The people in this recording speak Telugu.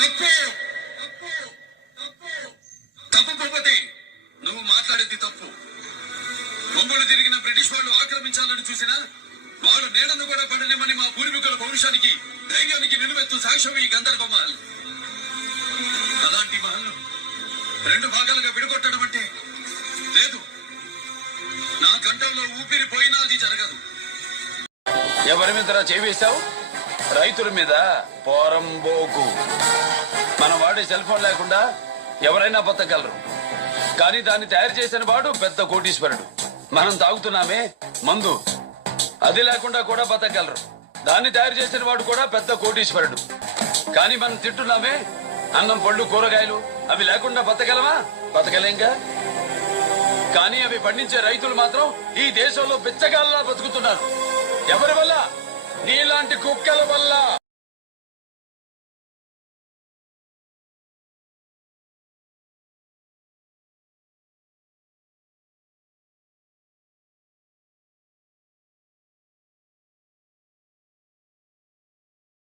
తప్పు తప్పు భూపతి, నువ్వు మాట్లాడేది తప్పు. ఒంగోలు తిరిగిన బ్రిటిష్ వాళ్ళు ఆక్రమించాలని చూసినా వాళ్ళు నీడను కూడా పడలేమని మా పూర్వీకుల పౌరుషానికి, ధైర్యానికి నిలువెత్తు సాక్ష్యం ఈ గంధర్వ మహల్. అలాంటి మహల్ రెండు భాగాలుగా విడగొట్టడం అంటే లేదు. నా కంఠంలో ఊపిరి పోయినా అది జరగదు. ఎవరి మీద చేవేశావు? రైతుల మీద. పోరంబోకు. మనం వాడే సెల్ ఫోన్ లేకుండా ఎవరైనా బతకగలరు, కానీ దాన్ని తయారు చేసిన వాడు పెద్ద కోటీశ్వరుడు. మనం తాగుతున్నామే మందు, అది లేకుండా కూడా బతకగలరు. దాన్ని తయారు చేసిన వాడు కూడా పెద్ద కోటీశ్వరుడు. కానీ మనం తింటున్నామే అన్నం, పళ్ళు, కూరగాయలు, అవి లేకుండా బతకగలమా? బతకలేంగా. కానీ అవి పండించే రైతులు మాత్రం ఈ దేశంలో బిచ్చగాళ్ళలా బతుకుతున్నారు. ఎవరి వల్ల? నీలాంటి కుక్కల వల్ల.